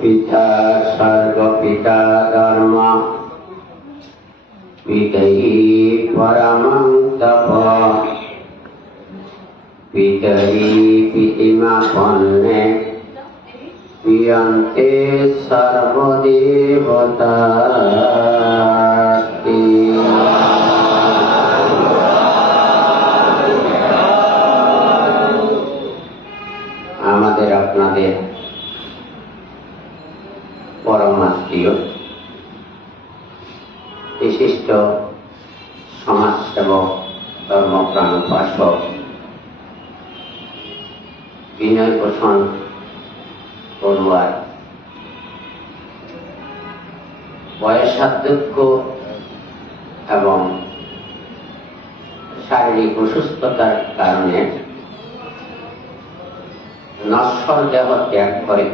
পিতা সর্বপিতা ধর্ম পিতহি পরমং তপ পিতরি পিতিমা পন্নে পিয়ন্তে সর্বদেবতা আমাদের পরমাত্মীয় বিশিষ্ট সমাজসেবক ধর্মপ্রাণ উপাসক বিনয় পোষণ বড়ুয়ার বয়সাধ্যক্ষ এবং শারীরিক অসুস্থতার কারণে নশ্বর দেহ ত্যাগ করে।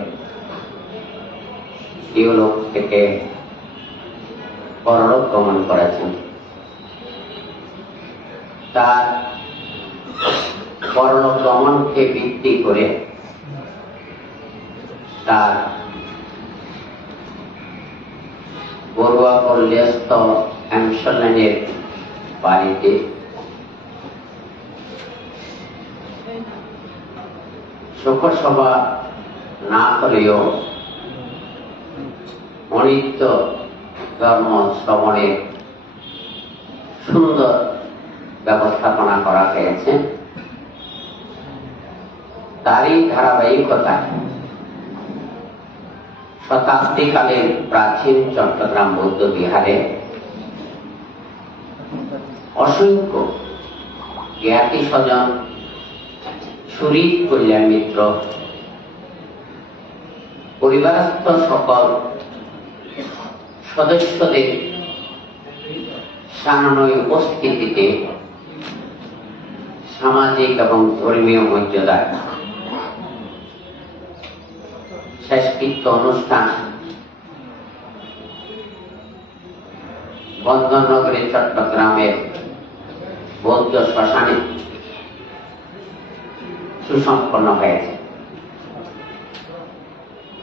ইউরোপ থেকে পরলোক গমন করেছেন। তার পরলোক গমনকে ভিত্তি করে তার বড়ুয়া পল্লিয়স্ত অ্যামসলেনের বাড়িতে শোকসভা না হলেও অনিত্য ধর্ম শ্রবণের সুন্দর ব্যবস্থাপনা করা হয়েছে। তারই ধারাবাহিকতায় শতাব্দীকালের প্রাচীন চট্টগ্রাম বৌদ্ধ বিহারে অসংখ্য জ্ঞাতি স্বজন শরীর কল্যাণ মিত্র। পরিবারস্থ সকল সদস্যদের সামান্য উপস্থিতিতে সামাজিক এবং ধর্মীয় মর্যাদা শেষকৃত্য অনুষ্ঠান বন্দরনগরী চট্টগ্রামের বৌদ্ধ শ্মশানে সুসম্পন্ন হয়েছে।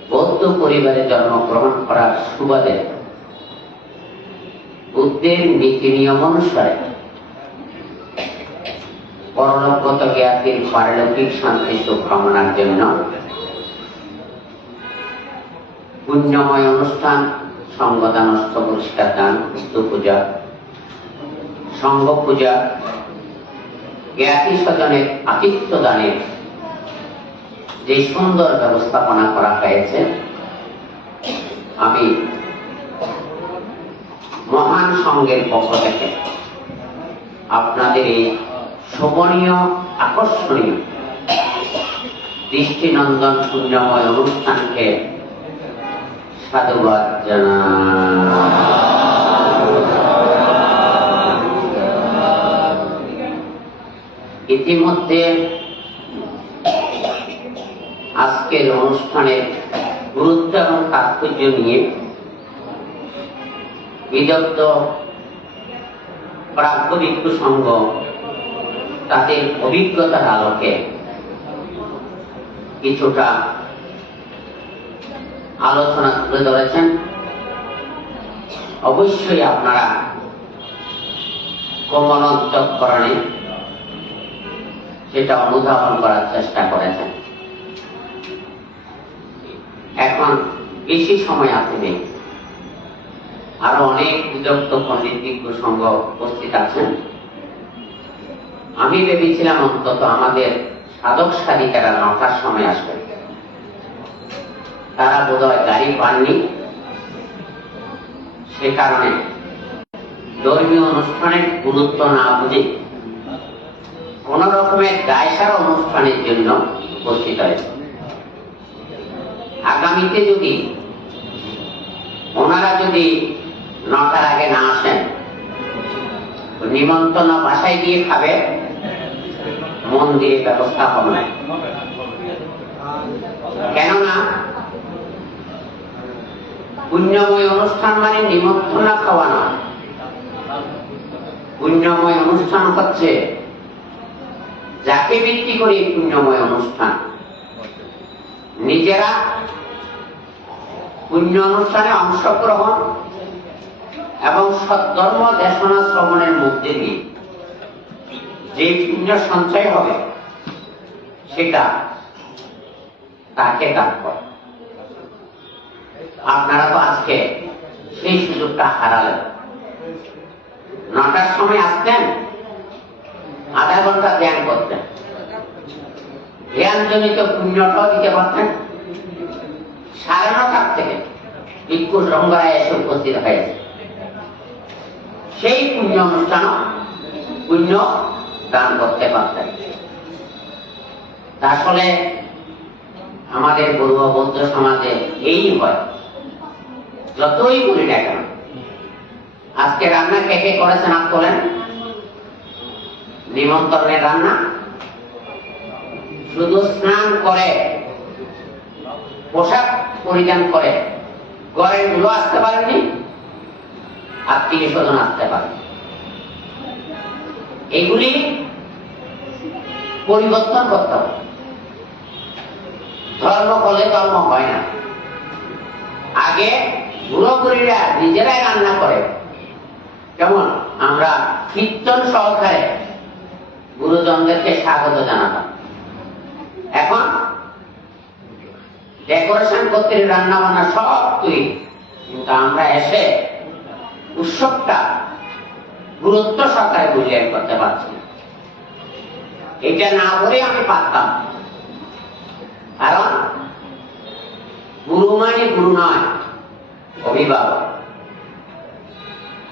বৌদ্ধ পরিবারে জন্মগ্রহণ করার সুবাদে বুদ্ধের নীতি নিয়ম অনুসারে পরলোকগত জ্ঞাতির পারলৌকিক শান্তি সুখ কামনার জন্য পুণ্যময় অনুষ্ঠান সঙ্গদান অস্ত পুরস্কার দান পুস্তু পূজা সঙ্গ পূজা জ্ঞাতি স্বজনের আতিথ্য দানের যে সুন্দর ব্যবস্থাপনা করা হয়েছে, আমি মহান সঙ্গের পক্ষ থেকে আপনাদের এই শোভনীয়, আকর্ষণীয় দৃষ্টিনন্দন শূন্যময় অনুষ্ঠানকে সাধুবাদ জানা ইতিমধ্যে আজকের অনুষ্ঠানের গুরুত্ব এবং তাৎপর্য নিয়ে বিদগ্ধ প্রাজ্ঞ সংঘ তাদের অভিজ্ঞতার আলোকে কিছুটা আলোচনা তুলে ধরেছেন। অবশ্যই আপনারা কমন কমলন্তকরণে সেটা অনুধাবন করার চেষ্টা করেছেন। এখন বেশি সময় হাতে নেই। আরও অনেক বিদগ্ধ পণ্ডিত বিজ্ঞ সংঘ উপস্থিত আছেন। আমি ভেবেছিলাম অন্তত আমাদের সাধক সাধিকারা নটার সময় আসবেন। তারা বোধহয় গাড়ি পাননি। সে কারণে ধর্মীয় অনুষ্ঠানের গুরুত্ব না বুঝে কোন রকমের দায়সারা অনুষ্ঠানের জন্য উপস্থিত হয়েছে। আগামীতে যদি, ওনারা যদি নটার আগে না আসেন নিমন্ত্রণ বাসায় গিয়ে খাবে মন্দিরে ব্যবস্থা হবে। না কেননা, পুণ্যময় অনুষ্ঠান মানে নিমন্ত্রণ খাওয়া নয়। পুণ্যময় অনুষ্ঠান হচ্ছে যাকে ভিত্তি করে পুণ্যময় অনুষ্ঠান। নিজেরা পুণ্য অনুষ্ঠানে অংশগ্রহণ এবং সদ্ধর্ম দেশনা শ্রবণের মধ্যে দিয়ে যে পুণ্য সঞ্চয় হবে, সেটা তাকে দান করে। আপনারা তো আজকে সেই সুযোগটা হারালেন। নটার সময় আসতেন, আধা ঘণ্টা ধ্যান করতেন। ধ্যান জনিত পুণ্যটাও দিতে পারতেন। থেকে এসে উপস্থিত হয়েছে। সেই পুণ্য অনুষ্ঠান পুণ্য দান করতে পারতেন। আসলে আমাদের পূর্ব বৌদ্ধ সমাজে এই হয়। যতই বলি না কেন, আজকে রান্না কে কে করেছেন আপ বলেন নিমন্ত্রণের রান্না? শুধু স্নান করে পোশাক পরিধান করে। ঘরেরগুলো আসতে পারেনি আত্মীয় স্বজন আসতে পারে। এগুলি পরিবর্তন করতে হবে। ধর্ম করলে ধর্ম হয় না। আগে বুড়োপুরীরা নিজেরাই রান্না করে। কেমন আমরা কীর্তন সহকারে গুরুজনদেরকে স্বাগত জানাতাম। এখন ডেকোরেশন করতে রান্না বান্না সব তুই। কিন্তু আমরা এসে উৎসবটা গুরুত্ব সহকারে বুঝিয়ে করতে পারছি। এটা না বলে আমি পারতাম কারণ গুরু মানে গুরু নয়, অভিভাবক।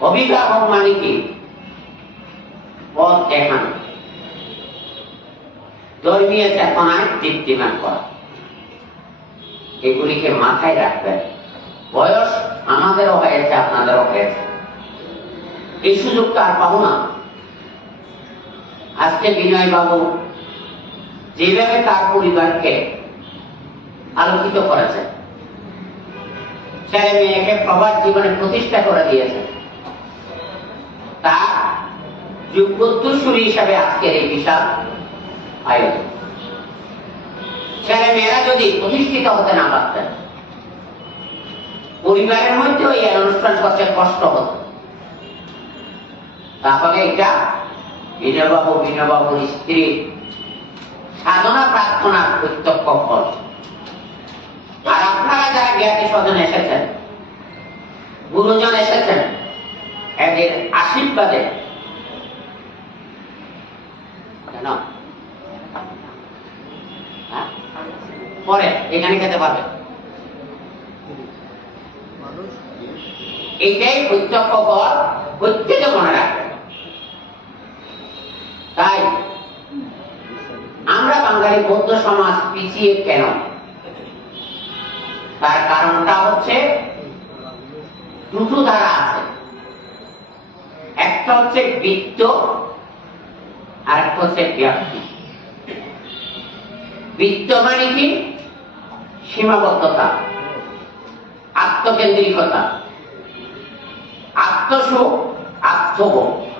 অভিভাবক মানে কি? পথ দেখানো। ধর্মীয় চেতনায় দীপ্তিমান করা। এগুলিকে মাথায় রাখবেন। বয়স আমাদেরও হয়েছে, আপনাদেরও হয়েছে। এই সুযোগটা আর পাবো না। আজকে বিনয় বাবু যেভাবে তার পরিবারকে আলোকিত করেছে ছেলে মেয়েকে প্রবাস জীবনে প্রতিষ্ঠা করে দিয়েছে তার যুগোত্তরসূরি হিসাবে আজকের এই বিশাল আয়োজন। ছেলে মেয়েরা যদি প্রতিষ্ঠিত হতে না পারতেন, পরিবারের মধ্যেও এই অনুষ্ঠান করতে কষ্ট হতো। তাহলে এটা বিনয়বাবু, বিনয়বাবুর স্ত্রী সাধনা প্রার্থনার প্রত্যক্ষ ফল। আর আপনারা যারা জ্ঞাতি স্বজন এসেছেন, গুরুজন এসেছেন, এদের আশীর্বাদে কেন? হ্যাঁ? পরে এখানে খেতে পারবে। এইটাই প্রত্যক্ষ ফল প্রত্যেকে মনে রাখবে। তাই আমরা বাঙালি বৌদ্ধ সমাজ পিছিয়ে কেন? তার কারণটা হচ্ছে দুটো ধারা আছে। একটা হচ্ছে বৃত্ত আর একটা হচ্ছে ব্যক্তি বৃত্ত মানে কি? সীমাবদ্ধতা, আত্মকেন্দ্রিকতা, আত্মসুখ, আত্মবোধ।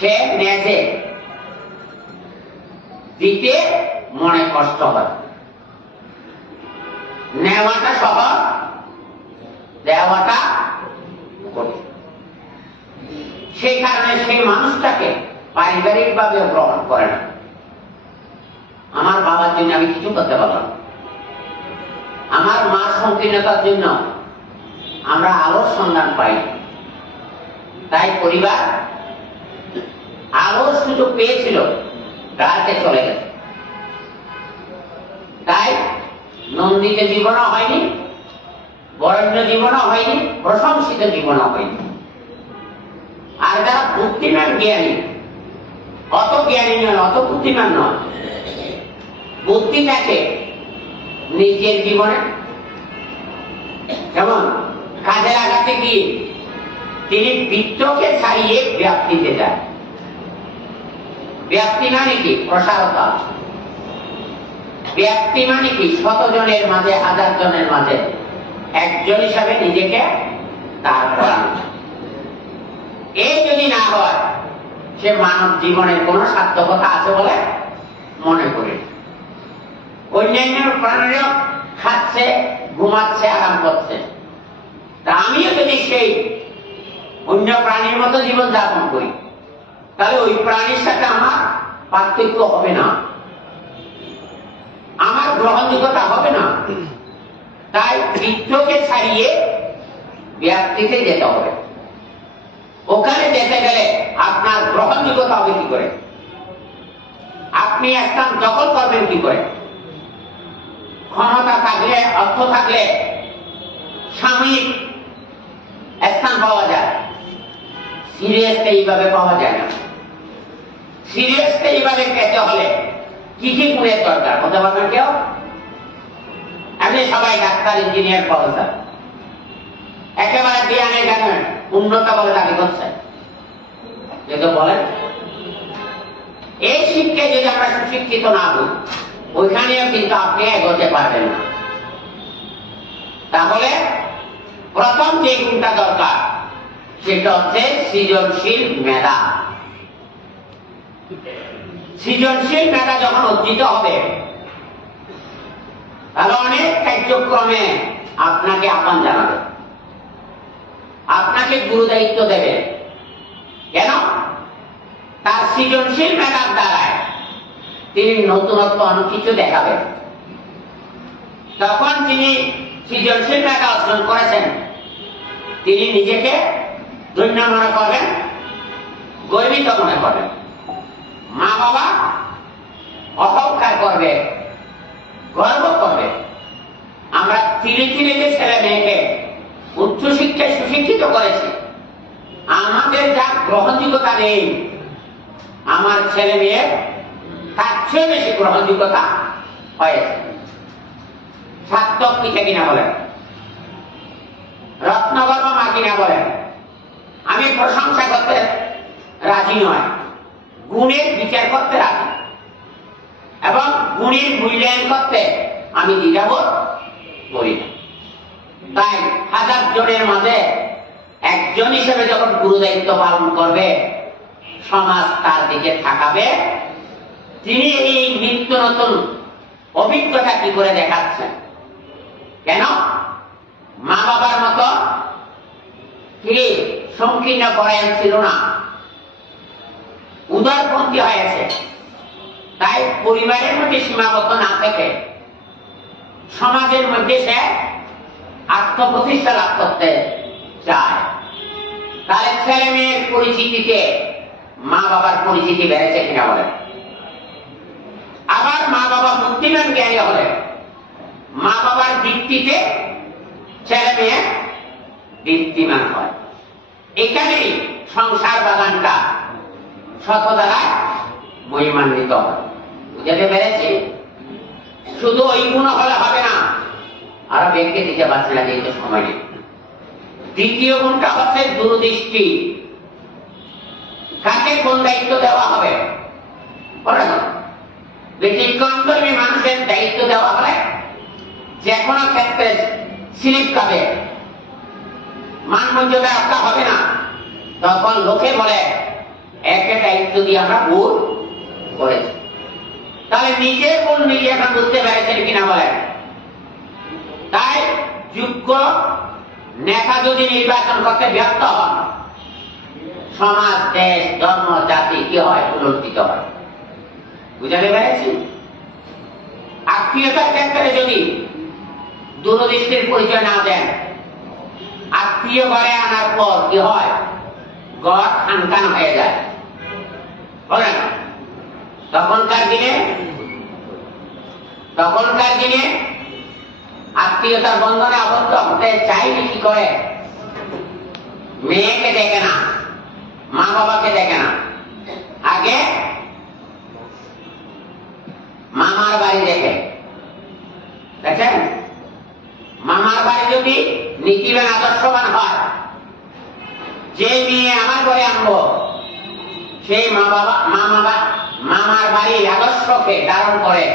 সে নেজে দিতে মনে কষ্ট হয়। নেওয়াটা সহজ, দেওয়াটা কঠিন। সেই কারণে সেই মানুষটাকে পারিবারিক ভাবে গ্রহণ করে না। আমার বাবার জন্য আমি কিছু করতে পারলাম আমার মার সংকীর্ণতার জন্য আমরা আলোর সন্ধান পাই। তাই পরিবার আলোর সুযোগ পেয়েছিল গাছে চলে গেছে। তাই নন্দিত জীবনও হয়নি বরেণ্য জীবনও হয়নি, প্রশংসিত জীবনও হয়নি। আর যারা বুদ্ধিমান জ্ঞানী, অত জ্ঞানী নয়, অত বুদ্ধিমান নয়। থাকে নিজের জীবনে। যেমন, কাজে লাগাতে গিয়ে তিনি বৃত্তকে ছাড়িয়ে ব্যাপ্তিতে যায়। ব্যাপ্তি মানে কি? প্রসারতা ব্যক্তি মানে কি? শত জনের মাঝে, হাজার জনের মাঝে একজন হিসাবে নিজেকে তার করানো এই যদি না হয়, সে মানব জীবনের কোন সার্থকতা আছে বলে মনে করি। অন্যান্য প্রাণীরা খাচ্ছে, ঘুমাচ্ছে, আরাম করছে। তা আমিও যদি সেই অন্য প্রাণীর মতো জীবন যাপন করি। তাহলে ওই প্রাণীর সাথে আমার পার্থক্য হবে না। আমার গ্রহণযোগ্যতা হবে না। তাই বৃদ্ধকে ছাড়িয়ে ব্যক্তিতে যেতে হবে। ওখানে যেতে গেলে আপনার গ্রহণযোগ্যতা হবে কি করে? আপনি স্থান দখল করবেন কি করে? ক্ষমতা থাকলে, অর্থ থাকলে সাময়িক স্থান পাওয়া যায়। সিরিয়াসটা এইভাবে পাওয়া যায় না। সিরিয়াসটা এইভাবে পেতে হলে কি কি গুণের দরকার বলতে পারবেন কেউ? আপনি সবাই ডাক্তার, ইঞ্জিনিয়ার, প্রফেসর। একেবারে জ্ঞানে জ্ঞানে উন্নত বলে দাবি করছেন যদি বলেন। এই শিক্ষায় যদি আমরা সুশিক্ষিত না হই ওইখানেও কিন্তু আপনি এগোতে পারবেন না। তাহলে প্রথম যে গুণটা দরকার, সেটা হচ্ছে সৃজনশীল মেধা। সৃজনশীল মেধা যখন অর্জিত হবে, তাহলে অনেক কার্যক্রমে আপনাকে আহ্বান জানাবে। আপনাকে গুরু দায়িত্ব দেবে। কেন? তার সৃজনশীল মেধার দ্বারায় তিনি নতুনত্ব অনেক কিছু দেখাবেন। তখন তিনি সৃজনশীল মেধা অর্জন করেছেন। তিনি নিজেকে ধন্য মনে করবেন, গর্বিত মনে করবেন। মা বাবা অহংকার করবে, গর্ব করবে। আমরা ধীরে ধীরে যে ছেলে মেয়েকে উচ্চ শিক্ষায় সুশিক্ষিত করেছি, আমাদের যা গ্রহণযোগ্যতা নেই, আমার ছেলে মেয়ের তার চেয়ে বেশি গ্রহণযোগ্যতা হয়েছে সার্থক পিঠে কিনা বলেন রত্নগর্ভ মা কিনা বলেন, আমি প্রশংসা করতে রাজি নয়। গুণের বিচার করতে রাজি। এবং গুণের মূল্যায়ন করতে আমি দ্বিধাবোধ করি তাই হাজার জনের মাঝে একজন হিসেবে যখন গুরু দায়িত্ব পালন করবে, সমাজ তার দিকে থাকাবে তিনি এই নিত্য নতুন অভিজ্ঞতা কি করে দেখাচ্ছেন? কেন? মা বাবার মতো কি সংকীর্ণ করায়ন ছিল না। উদারপন্থী হয়েছে তাই পরিবারের মধ্যে সীমাবদ্ধ না থেকে সমাজের মধ্যে সে আত্মপ্রতিষ্ঠা লাভ করতে চায়। তাহলে ছেলে মেয়ের পরিচিতিতে মা বাবার পরিচিতি বেড়েছে কিনা বলে আবার মা বাবা বুদ্ধিমান জ্ঞানী হলে মা বাবার ভিত্তিতে ছেলে মেয়ে বৃত্তিমান হয়। এখানেই সংসার বাগানটা শত দ্বারা মহিমান্বিত হয়। বুঝাতে পেরেছি? শুধু ওই গুণ হলে হবে না। আরও ব্যক্তি দিতে পারছি না, যেহেতু সময় নেই। দ্বিতীয় গুণটা হচ্ছে দূরদৃষ্টি। কাকে কোন দায়িত্ব দেওয়া হবে? বলে না ব্যতিক্রমধর্মী মানুষের দায়িত্ব দেওয়া হয় যে কোনো ক্ষেত্রে স্লিপ খাবে মান মর্যাদা রক্ষা হবে না। তখন লোকে বলে, একে দায়িত্ব দিয়ে আমরা ভুল করেছি। তাহলে নিজের কোন নিজে এখন বুঝতে পেরেছেন কিনা বলেন। তাই যোগ্য নেতা যদি নির্বাচন করতে ব্যর্থ হন, সমাজ, দেশ, ধর্ম, জাতি কি হয়? পুনর্থিত হয়। বুঝাতে পেরেছি? আত্মীয়তার ক্ষেত্রে যদি দূরদৃষ্টির পরিচয় না দেন আত্মীয় ঘরে আনার পর কি হয়? গড় খানখান হয়ে যায়। তখনকার দিনে তখনকার দিনে আত্মীয়তার বন্ধনে আবদ্ধ হতে চাইলে কি করে? মেয়েকে দেখে না মা বাবাকে দেখে না। আগে মামার বাড়ি দেখে। দেখেন? মামার বাড়ি যদি নীতিবান আদর্শবান হয়, যে মেয়ে আমার ঘরে আনব, সেই মা বাবা মা বাবা মামার বাড়ি আদর্শকে ধারণ করে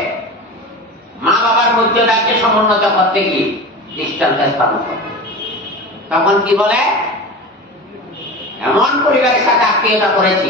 মা বাবার মর্যাদাকে সমুন্নত করতে গিয়ে দৃষ্টান্ত স্থাপন করে তখন কি বলে? এমন পরিবারের সাথে আত্মীয়তা করেছি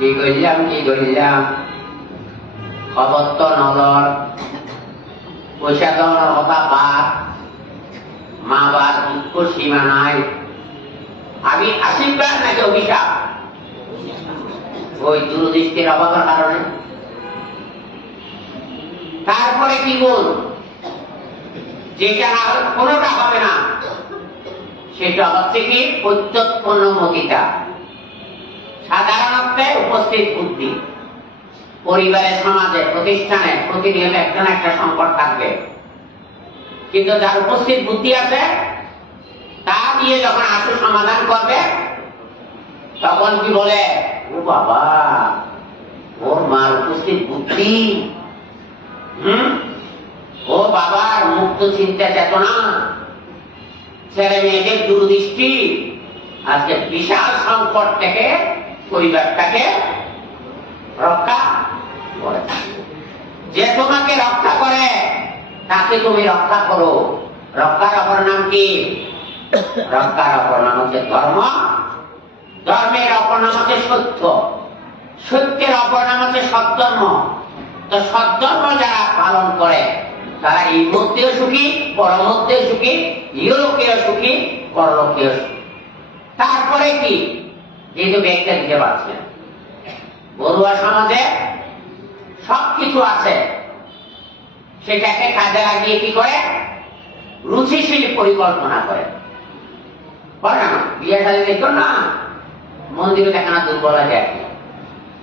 কি করলাম কি করলাম খবর তো নজর পয়সা দেওয়ার কথা বাদ মা বাবার দুঃখ সীমা নাই আমি আশীর্বাদ নাকি অভিশাপ ওই দূরদৃষ্টির অভাবের কারণে তারপরে কি বল যেটা কোনোটা হবে না সেটা হচ্ছে কি প্রত্যুৎপন্ন মতিতা সাধারণত উপস্থিত বুদ্ধি পরিবারের সমাজে প্রতিষ্ঠানে প্রতিনিয়ত একটা না একটা সংকট থাকবে। কিন্তু যার উপস্থিত বুদ্ধি আছে, তা দিয়ে যখন আসু সমাধান করবে, তখন কি বলে, ও বাবা, ওর মার উপস্থিত বুদ্ধি। হুম? ও বাবার মুক্ত চিন্তা চেতনা। ছেলে মেয়েদের দূরদৃষ্টি। আজকে বিশাল সংকট থেকে পরিবারটাকে রক্ষা করে যে তোমাকে রক্ষা করে, তাকে তুমি রক্ষা করো। রক্ষার অপর নাম কি? রক্ষার অপর নাম হচ্ছে ধর্ম। ধর্মের অপর নাম হচ্ছে সত্য। সত্যের অপর নাম হচ্ছে সদ্ধর্ম। তো সদ্ধর্ম যারা পালন করে, তারা এই মধ্যেও সুখী পরমধ্যেও সুখী ইহলোকেও সুখী পরলোকেও সুখী। তারপরে কি? যেহেতু ব্যাখ্যা দিতে পারছেন বড়ুয়া সমাজে সবকিছু আছে। সেটাকে কাজে লাগিয়ে কি করে? রুচিশীল পরিকল্পনা করে। বলে না? বিয়ে শাড়ি দেখো না, মন্দিরে দেখানো দুর্বল আছে আর কি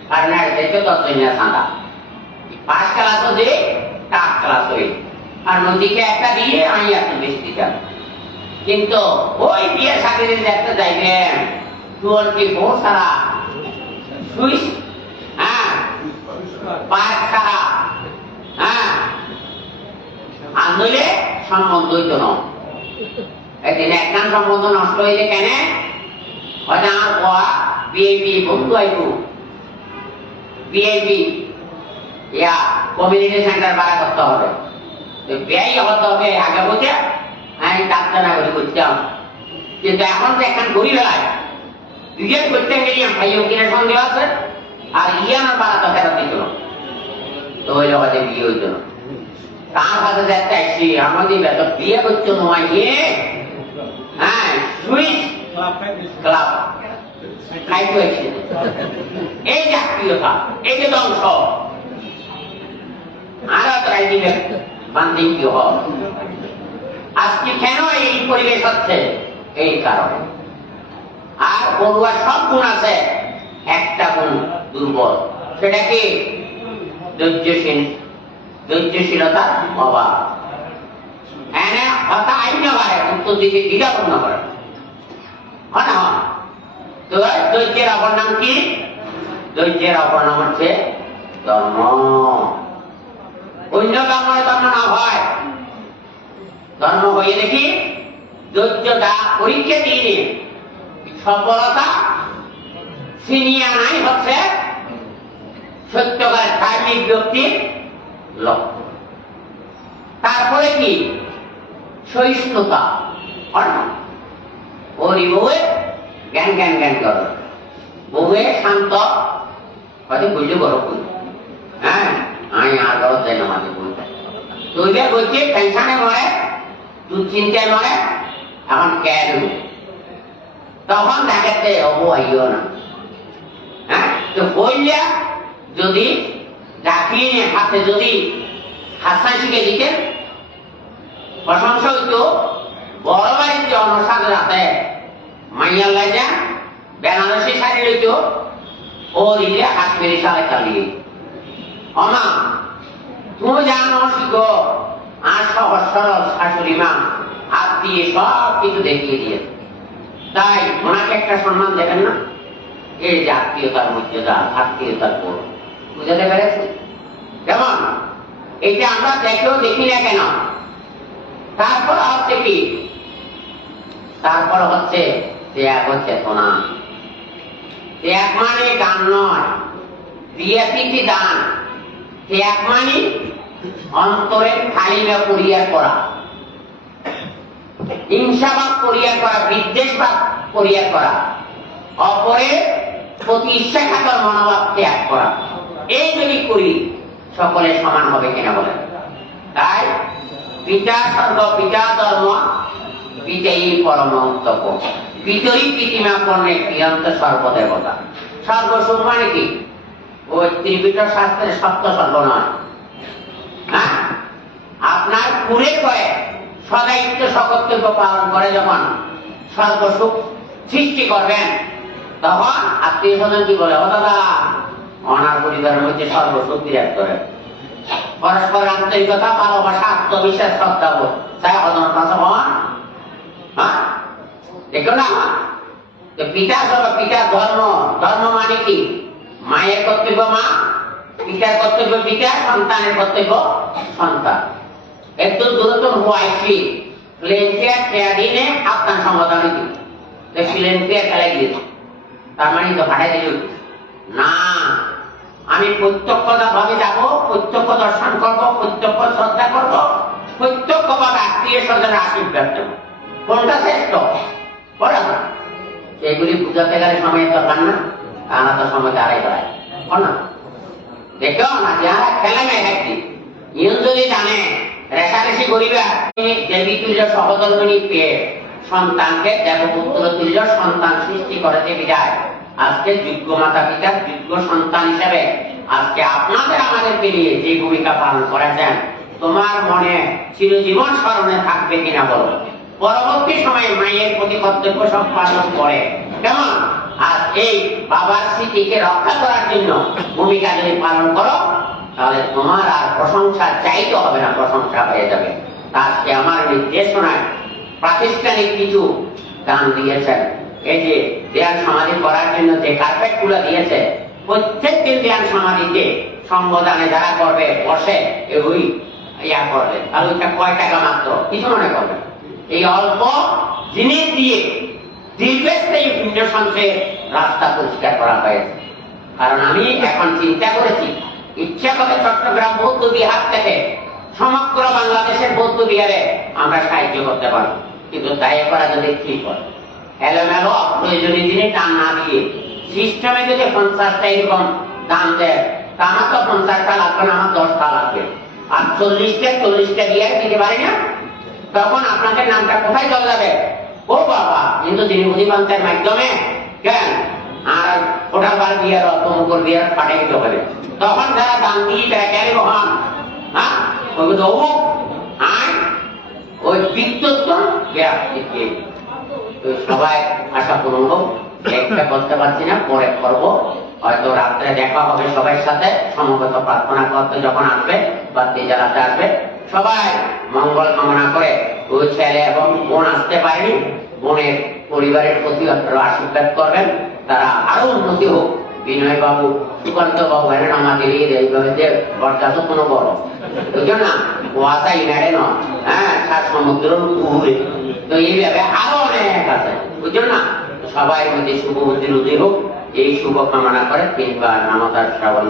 আর না দেখো ততই সাদা। পাঁচ ক্লাস যে টাক ক্লাস হই। আর নদীকে একটা দিয়ে আমি একটা বেশি কিন্তু ওই বিয়ে শাড়ি একটা সারা সুইচ? হ্যাঁ। পাঁচ সারা হ্যাঁ। আন্দোলে সম্বন্ধ হইত না একদিন সম্বন্ধ নষ্ট হইলে কেন? হয়তো আমার বন্ধু আইব বিএপি ইয়া কমিউনিটি সেন্টার ভাড়া করতে হবে। ব্যয় হতে হবে আগে বলছে আমি ডাক্তার করতাম কিন্তু এখন তো এখন বেলায় করতে গেলাম ভাইও কিনা সন্দেহ আছে আর ইয়ে আমার ভাড়া তো ফেরত দিত তো ওই লোকাতে বিয়ে হইত তার কাছে দেখতে আসছি আমাদের বেতন বিয়ে করছ নয় হ্যাঁ সুইস ক্লাব এই জাতীয়তা এই যে ধ্বংস আরও তাই দিবে বান্দি কি আজকে কেন এই পরিবেশ হচ্ছে এই কারণে আর বড়ুয়া সব গুণ আছে। একটা গুণ দুর্বল। সেটা কি? ধৈর্যশীল ধৈর্যশীলতার অভাব। হয় তো ধৈর্যের ধৈর্যের অপর নাম হচ্ছে ধর্ম। ধর্ম হয়। হয়ে দেখি পরীক্ষা দিয়ে সফলতা ছিনিয়ে আনাই হচ্ছে সত্যকার ধার্মিক ব্যক্তির লক্ষ্য। তারপরে কি? সহিষ্ণুতা অন্য ওরি বউয়ে জ্ঞান জ্ঞান জ্ঞান করো। বউয়ে শান্ত হয়তো বুঝলে করো হ্যাঁ আমি আর করো তাই না, মাঝে বুঝতে তুই বলছি টেনশনে মরে, দুশ্চিন্তায় মরে এখন কেন তখন দেখাতে অবু আইও না। হ্যাঁ? যদি ডাকিয়ে হাতে যদি হাসান শিখে দিতেন প্রশংসা হইতো, বড় বাড়ির যে অনসাদ রাতে মাইয়ার লাইজা বেনারসি শাড়ি রইতো ও হাত মেরে সালে চালিয়ে অমা, তুমি জানো শিখো, আর সহজ সরল শাশুড়ি মা হাত দিয়ে সব কিছু দেখিয়ে দিয়ে। তাই ওনাকে একটা সম্মান দেবেন না? এই যে আত্মীয়তার মর্যাদা আত্মীয়তার গুণ বুঝাতে পেরেছি যেমন এইটা আমরা দেখেও দেখি না কেন? তারপর হচ্ছে কি? তারপর হচ্ছে ত্যাগ ও চেতনা। ত্যাগ মানে গান নয়। দিয়াতিথি দান? ত্যাগ মানে অন্তরের খালিমা পরিহার করা। হিংসাবাদ পরিহার করা, বিদ্বেষবাদ পরিহার করা। অপরের প্রতি ঈর্ষাঘাতর মনোভাব ত্যাগ করা। এই যদি করি, সকলে সমান হবে কিনা বলেন? তাই পিতা স্বর্গ, পিতা ধর্ম, পিতাই পরমন্তক পিতরি পৃথিমা পণ্যে প্রিয়ন্ত সর্বদেবতা সর্বসুখ মানে কি? ওই ত্রিপিট শাস্ত্রের সপ্ত সর্ব নয়। হ্যাঁ? আপনার কুড়ে করে সদায়িত্ব সকর্তব্য পালন করে যখন সর্বসুখ সৃষ্টি করবেন, তখন আত্মীয় স্বজন কি বলে, ও অনার পরিবারের মধ্যে সর্বসুখ বিরাট করে। পরস্পর আন্তরিকতা, ভালোবাসা, আত্মবিশ্বাস শ্রদ্ধাবোধ তাই অদন হন হ্যাঁ? দেখো না? পিতা সব পিতা ধর্ম ধর্ম মানে কি? মায়ের কর্তব্য মা, পিতার কর্তব্য পিতা, সন্তানের কর্তব্য সন্তান। একটু দূরত্ব হওয়াইছি প্লেনফেয়ার ট্রেডিনে আপনার সম্বোধন কি তো প্লেনফেয়ার খেলে গিয়েছে তার মানে তো ভাড়াই দিল না আমি প্রত্যক্ষ ভাবে যাব প্রত্যক্ষ দর্শন করব প্রত্যক্ষ শ্রদ্ধা করব প্রত্যক্ষ ভাবে আত্মীয় স্বজনের আশীর্বাদ দেব কোনটা শ্রেষ্ঠ বরাবর সেগুলি বুঝাতে গেলে সময়ের দরকার না আলাদা সময় দাঁড়াই দাঁড়ায় না দেখো না যারা খেলে নেয় একটি ইউন যদি জানে রেশারেশি করিবা দেবী তুল্য সহধর্মিনী পেয়ে সন্তানকে দেবপুত্র তুল্য সন্তান সৃষ্টি করেছে বিদায় আজকে যোগ্য মাতা পিতার যোগ্য সন্তান হিসেবে আজকে আপনাদের আমাদেরকে নিয়ে যে ভূমিকা পালন করেছেন, তোমার মনে চিরজীবন স্মরণে থাকবে কিনা বলো। পরবর্তী সময়ে মায়ের প্রতি কর্তব্য সম্পাদন করে। কেমন? আর এই বাবার স্মৃতিকে রক্ষা করার জন্য ভূমিকা যদি পালন করো তাহলে তোমার আর প্রশংসা চাইতে হবে না, প্রশংসা হয়ে যাবে। আজকে আমার নির্দেশনায় প্রাতিষ্ঠানিক কিছু দান দিয়েছেন। এই যে ধ্যান সমাধি করার জন্য যে কার্পেটগুলো দিয়েছে প্রত্যেক দিন ধ্যান সমাধিতে সম্বোধনে যারা করবে, বসে ওই ইয়া করবে। আর ওইটা কয় টাকা মাত্র? কিছু মনে করবে এই অল্প জিনিস দিয়ে দীর্ঘস্থায়ী সঞ্চয়ের রাস্তা পরিষ্কার করা হয়েছে। কারণ আমি এখন চিন্তা করেছি ইচ্ছা করে চট্টগ্রাম বৌদ্ধ বিহার থেকে সমগ্র বাংলাদেশের বৌদ্ধ বিহারে আমরা সাহায্য করতে পারব। কিন্তু দায় করা যদি ঠিক এলোমেলো প্রয়োজনীয় জিনিস দান না দিয়ে সিস্টেমে যদি পঞ্চাশটা এরকম দান দেয়, তা আমার তো পঞ্চাশটা লাগবে না, আমার দশটা লাগবে আর চল্লিশটা চল্লিশটা দিয়ে দিতে পারি না? তখন আপনাদের নামটা কোথায় চলে যাবে? ও বাবা কিন্তু দিনমুদি পঞ্চায়েত মাধ্যমে। কেন? আর ওটা বার বিয়ার অতমকর বিয়ার পাঠিয়ে দিতে হবে। তখন যারা দান দিয়ে হন হ্যাঁ? ওই আয়। ওই বিদ্যুৎ তো সবাই আশা পূরণ একটা করতে পারছি না, পরে করব। হয়তো রাত্রে দেখা হবে সবার সাথে সমবেত প্রার্থনা করতে যখন আসবে, বা জ্বালাতে আসবে। সবাই মঙ্গল কামনা করে ওই ছেলে এবং বোন আসতে পারেনি, বোনের পরিবারের প্রতি আপনারা আশীর্বাদ করবেন। তারা আরও উন্নতি হোক। বিনয় বাবু সুকান্ত বাবু এনে আমাদের এইভাবে বরদাস্ত কোনো বড়। বুঝছ না? কুয়াশা ইনারে নয় হ্যাঁ সাত সমুদ্র পুহুরে তো এইভাবে আরও অনেক আছে। বুঝছ না? সবাই মধ্যে শুভ বুদ্ধি নদী হোক। এই শুভ কামনা করে তিনবার নামতার শ্রাবণ